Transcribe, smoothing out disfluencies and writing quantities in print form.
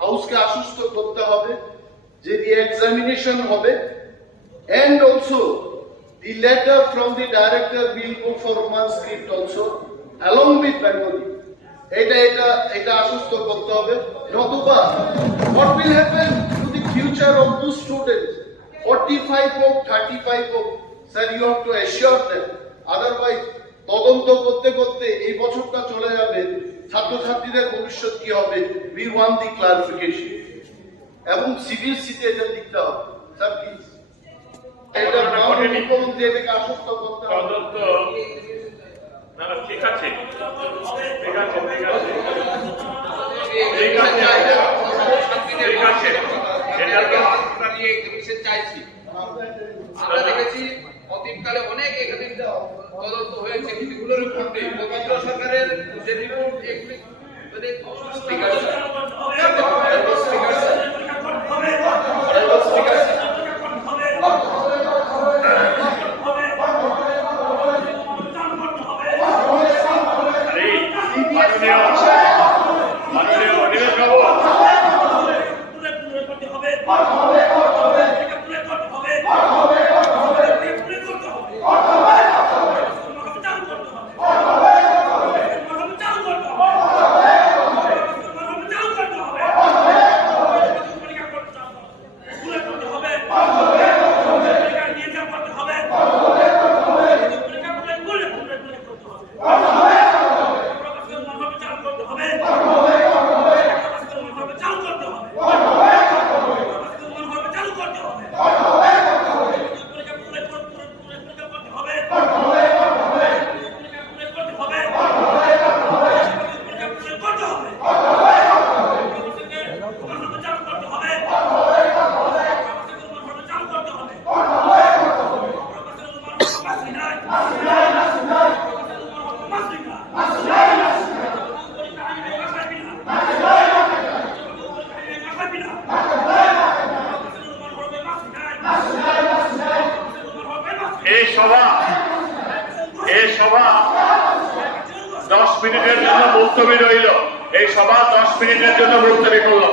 হাউসকে আশ্বস্ত করতে হবে যে the examination হবে, and also the letter from the director will go for manuscript also along with Bengali. এটা আশ্বস্ত করতে হবে, নতুবা what will happen to the future of those students 45 হোক 35 হোক, sir, you have to assure them, otherwise তদন্ত করতে করতে এই বছরটা চলে যাবে, ছাত্রছাত্রীদের ভবিষ্যৎ কি হবে? we want the clarification এবং সিবিএসসি তে এটা লিখতে হবে, স্যার প্লিজ এটা নাম করুন যে এটাকে আশ্বস্ত করতে হবে। তদন্ত না ঠিক আছে ঠিক আছে ঠিক আছে ঠিক আছে আমরা নিয়ে এক্সিবিশন চাইছি। আমরা দেখেছি অতীতকালে অনেক এখানে তদন্ত হয়েছে, এগুলোর রিপোর্ট নেই। কেন্দ্র সরকারের যে রিপোর্ট এগুলি মানে ঠিক আছে এই সভা 10 মিনিটের জন্য মুলতবি রইল। এই সভা 10 মিনিটের জন্য মুলতবি করল।